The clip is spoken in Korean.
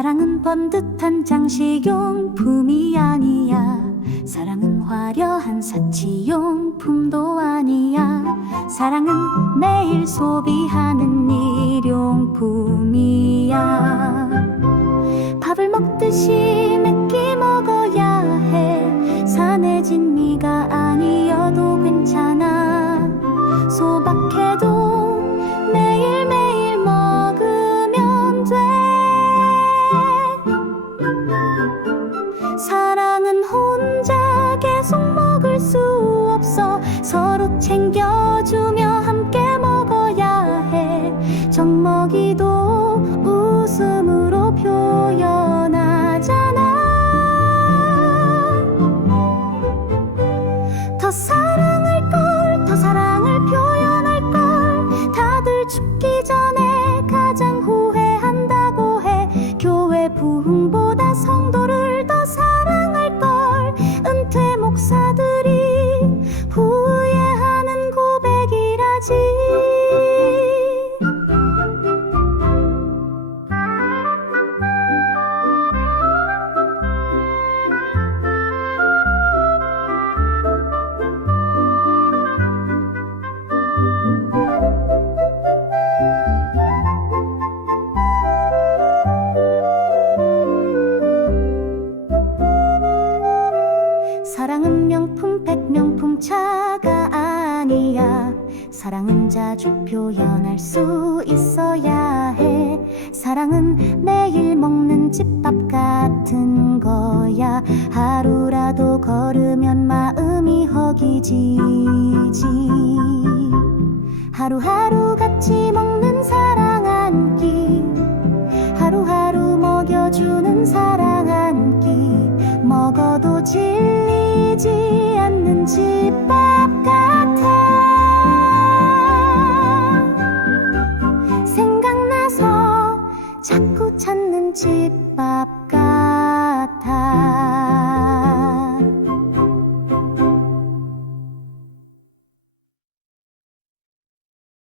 사랑은 번듯한 장식용품이 아니야. 사랑은 화려한 사치용품도 아니야. 사랑은 매일 소비하는 일용품이야. 밥을 먹듯이 매끼 먹어야 해. 산해진 미가 아니어도 괜찮아. 소박 사랑은 혼자 계속 먹을 수 없어. 서로 챙겨주며 사랑은 명품 백명품 차가 아니야. 사랑은 자주 표현할 수 있어야 해. 사랑은 매일 먹는 집밥 같은 거야. 하루라도 걸으면 마음이 허기지지. 하루하루 같이 먹는 사랑 안기. 하루하루 먹여주는 사랑 안기. 먹어도 질리지 않는 집밥 같아. 생각나서 자꾸 찾는 집밥 같아